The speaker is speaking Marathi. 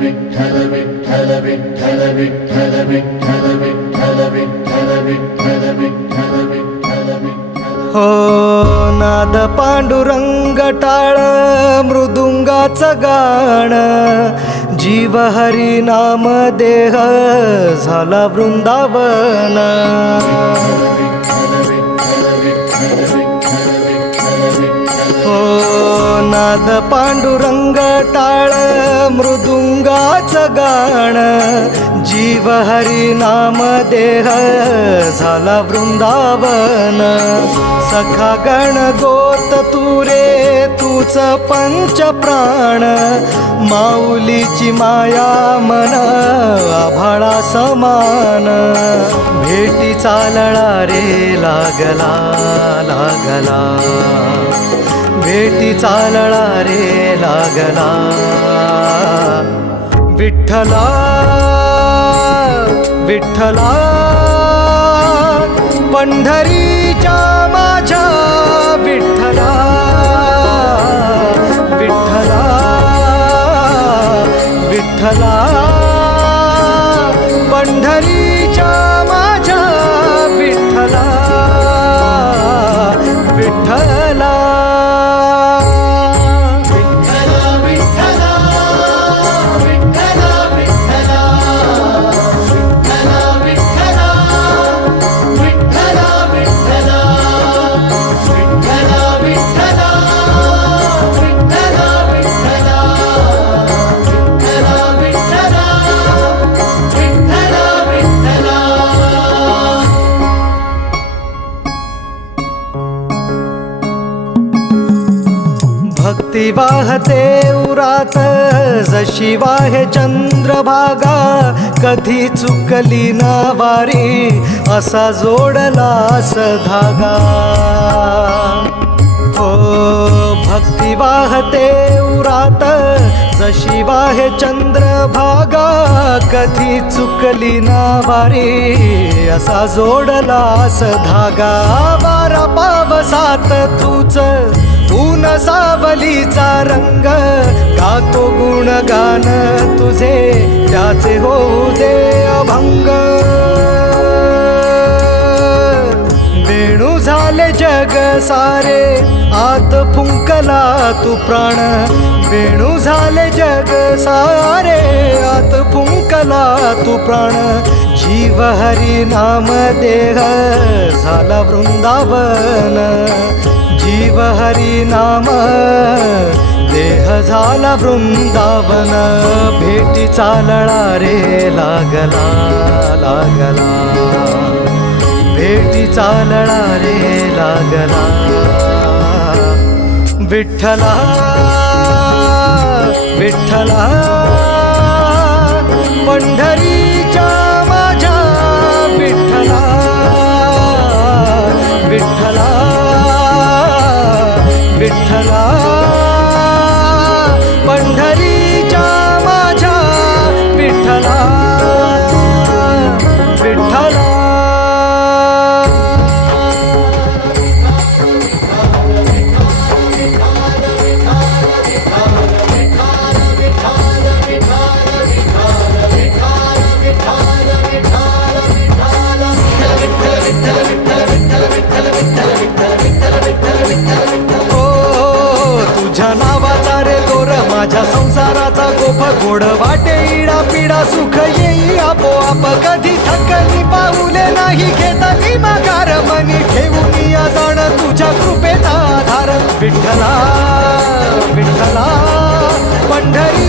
विठ्ठल विठ्ठल विठ्ठल विठ्ठल विठ्ठल विठ्ठल विठ्ठल विठ्ठल विठ्ठल विठ्ठल विठ्ठल हो नाद पांडुरंग टाळ मृदुंगाचं गाण जीव हरी नाम देह झाला वृंदावन हो नाद पांडुरंग टाळ मृदुंगाचं गाण जीव हरी नाम देह झाला वृंदावन सखा गण गोत तू रे तूच पंच प्राण माऊलीची माया मन आभाळा समान भेटी चालळा रे लागला लागला भेटी चालळा रे लागला विठ्ठला विठ्ठला पंढरीच्या माझ्या विठ्ठला विठ्ठला विठ्ठला पंढरीच्या माझ्या विठ्ठला विठ्ठला भक्ती वाहते उरात जशी वाहे चंद्रभागा कधी चुकली ना वारी असा जोडलास धागा हो भक्ती वाहते उरात जशी वाहे चंद्रभागा कधी चुकली ना वारी असा जोडलास धागा वारा पावसात तूच ऊन सावलीचा रंग गातो गुणगान तुझे त्याचे होऊ दे अभंग वेणू झाले जग सारे आत फुंकला तू प्राण वेणू झाले जग सारे आत फुंकला तू प्राण जीव हरी नाम देह झाला वृंदावन जीव हरी नाम देह झाला वृंदावन भेटी चालळा रे लागला लागला भेटी चालळा रे लागला विठ्ठला विठ्ठला पंढरीच्या माझ्या विठ्ठला विठ्ठला विठ्ठला पंढरीच्या माझ्या विठ्ठला विठ्ठला तुझ्या नावाचा रे दोर माझ्या संसाराचा गोफ गोड वाटे इडा पिडा सुख येई आपोआप कधी थकली पाऊले नाही घेता मी माघार मनी ठेवून या जाण तुझ्या कृपेचा आधार विठ्ठला विठ्ठला पंढरी